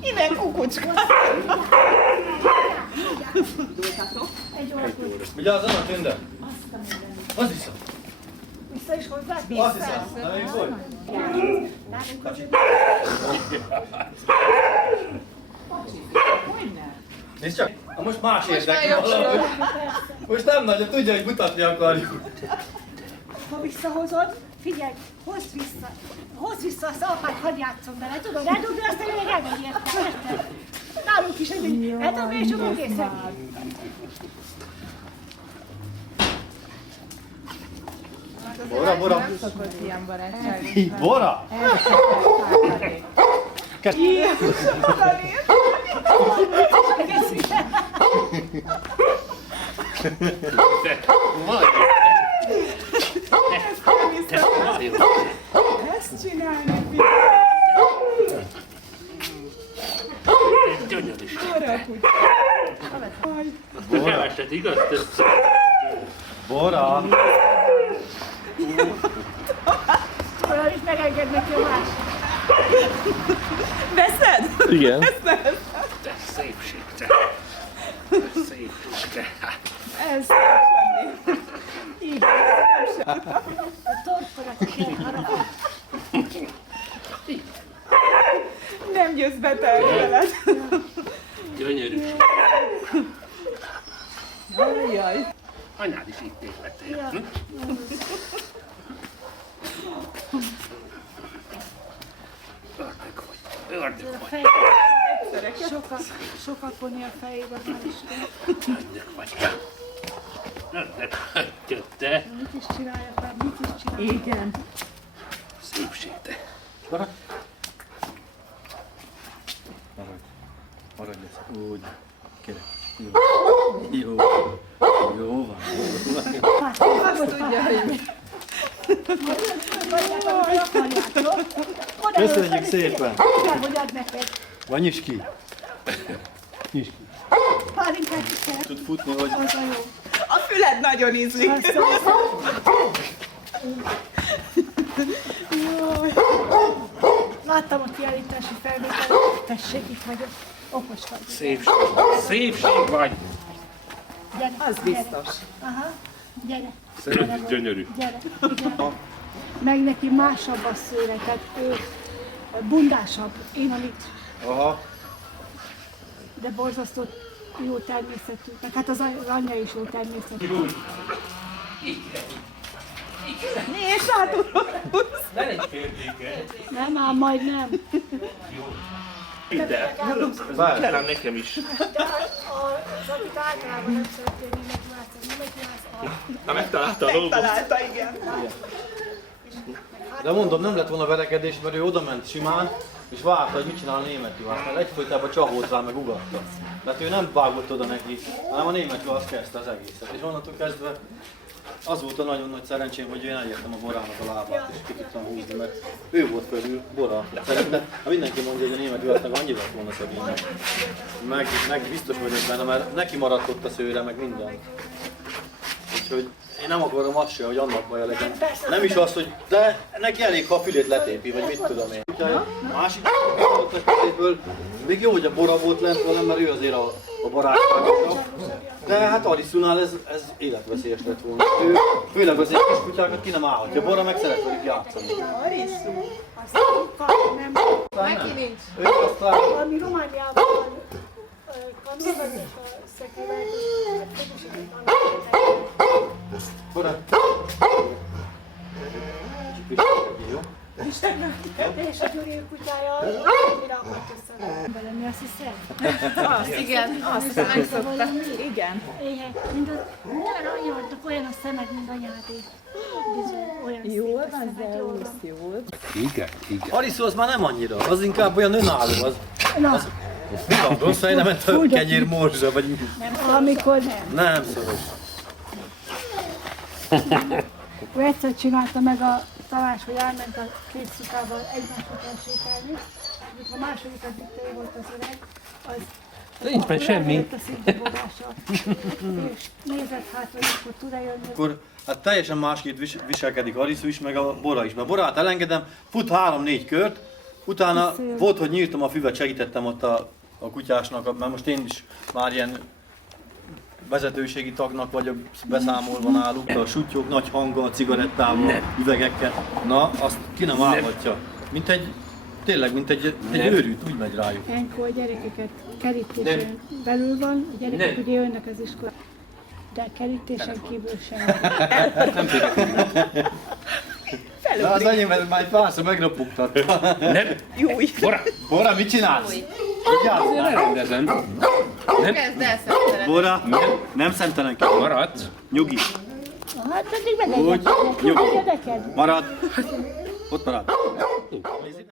Innen kukucska. Vigyázzon a tünde! Az vissza! Vissza is hozzá? Azt hiszem, nem én volt? Nézd csak! Most más érdekel valami. Most nem nagyon tudja, hogy mutatni akarjuk. Ha visszahozod, figyelj, hozd vissza a szalpát, hadd játszom vele, tudod, eldobja, aztán ő meg elmegy érte. Nálunk is ez így, eldobja és csak egészen. Bora, Bora! Szokott ilyen barátság. Bora! Jézusom, Dani! Ezt csinálni, Gyönyörű. Bora, kutya. Keveset, igaz? Bora! Olyan is megenged neki a más. Veszed? Igen. Veszed? Te szépség, te. Te szépség, te. Ez semmi. Így. A torkodat kell harapni. Nem jössz be te veled. Gyönyörű. Jaj. Anyád is itt életél. Ja. Ördög vagy. Ördög A vagy. fejében sokat poni a fejében, már is. Ördög vagy. Ördög vagy, te. Mit is csináljak már, mit is csináljak? Igen. Szépség, te. Bora! Maradj ezt. Úgy. Kérek. Jó. Jó van. Azt tudja, hogy mi. Köszönjük szépen! Kell, hogy add neked. Van nyisd ki! Nyisd ki! Pálinkát is kell. Tud futni, hogy... Az a jó. A füled nagyon ízlik. Jaj. Láttam a kiállítási felvételt. Tessék, itt vagyok. Okos vagy. Szépség. Szépség vagy. Gyere, Az biztos. Aha, gyere. Gyönyörű. Gyere, gyere. Meg neki másabb a szőre, tehát ő bundásabb. Én amit, Aha. de borzasztó jó természetű. Meg hát az anyja is jó természetű. Nézd át, uram! Nem, ám majd nem. De. Várj! Kellem nekem is. De az, akit általában nem szeretnél német látni, német lász Na megtalálta a lógot. Találta, igen. De mondom, nem lett volna verekedés, mert ő oda ment simán, és várta, hogy mit csinál a német juhász, mert egyfolytában csaholt rá, meg ugatta. Tehát ő nem vágott oda neki, hanem a német juhász kezdte az egészet. És onnantól kezdve az volt a nagyon nagy szerencsém, hogy én elértem a Borának a lábát, és ki tudtam húzni, mert ő volt közül, Bora. Szerintem, ha mindenki mondja, hogy a német juhásznak annyi lett volna szegénynek. Meg biztos vagyok benne, mert neki maradt ott a szőre, meg minden. Úgyhogy én nem akarom azt se, hogy annak baja legyen. Nem is az, hogy de neki elég, ha a fülét letépi, vagy mit tudom én. Másik kezéből, még jó, hogy a Bora volt lent velem, mert ő azért a barátságosabb. De hát Ariszunál ez életveszélyes lett volna. Ő főleg az ilyen kis kutyákat ki nem állhatja. Bora meg szeret velük játszani. Ariszú. nem. Neki nincs. Ő aztán... Valami Romániában van kanalvezető a szekével, Bora! Jó? és a Gyuri kutyája mire akart össze velem, azt hiszed? Azt, igen. Azt megszokta. Igen. Éhek, mint az, olyan anyádnak olyan a szemed, mint anyádé. Bizony, olyan Jól szép a van, szemed, jól Zeusz, van. jól. Igen, igen. Ariszó az már nem annyira, az inkább olyan önálló. Az, Na, rossz fejre ment a kenyér morzsa, vagy nem, amikor nem. nem szoros. Ő egyszer csinálta meg a Tamás, hogy elment a két szikával egymás után sétálni, és a második az itt volt az öreg, az Nincs meg semmi. Rájött a szintbogása. És nézett hát, hogy akkor tud-e jönni. Akkor hát teljesen másképp viselkedik Ariszú is, meg a Bora is. Mert Borát elengedem, fut 3-4 kört, utána volt, hogy nyírtam a füvet, segítettem ott a kutyásnak, mert most én is már ilyen vezetőségi tagnak vagyok beszámolva náluk, a sutyók nagy hanggal, cigarettával, üvegekkel. Na, azt ki nem állhatja. Mint egy, tényleg, mint egy őrült, úgy megy rájuk. Ilyenkor a gyerekeket kerítésen belül van, a gyerekek ugye jönnek az iskolába. De kerítésen kívül sem. De az enyémben már egy párszor megropogtatta. Nem. Júj! Bora, mit csinálsz? Hogy jársz? Rendezem. Nem. Kezd el szemtelen. Bora, nem szemtelenkedj. Maradsz. Nyugi. Hát pedig Úgy, megegyedek. nyugi. Megegyedek. Marad. Ott marad.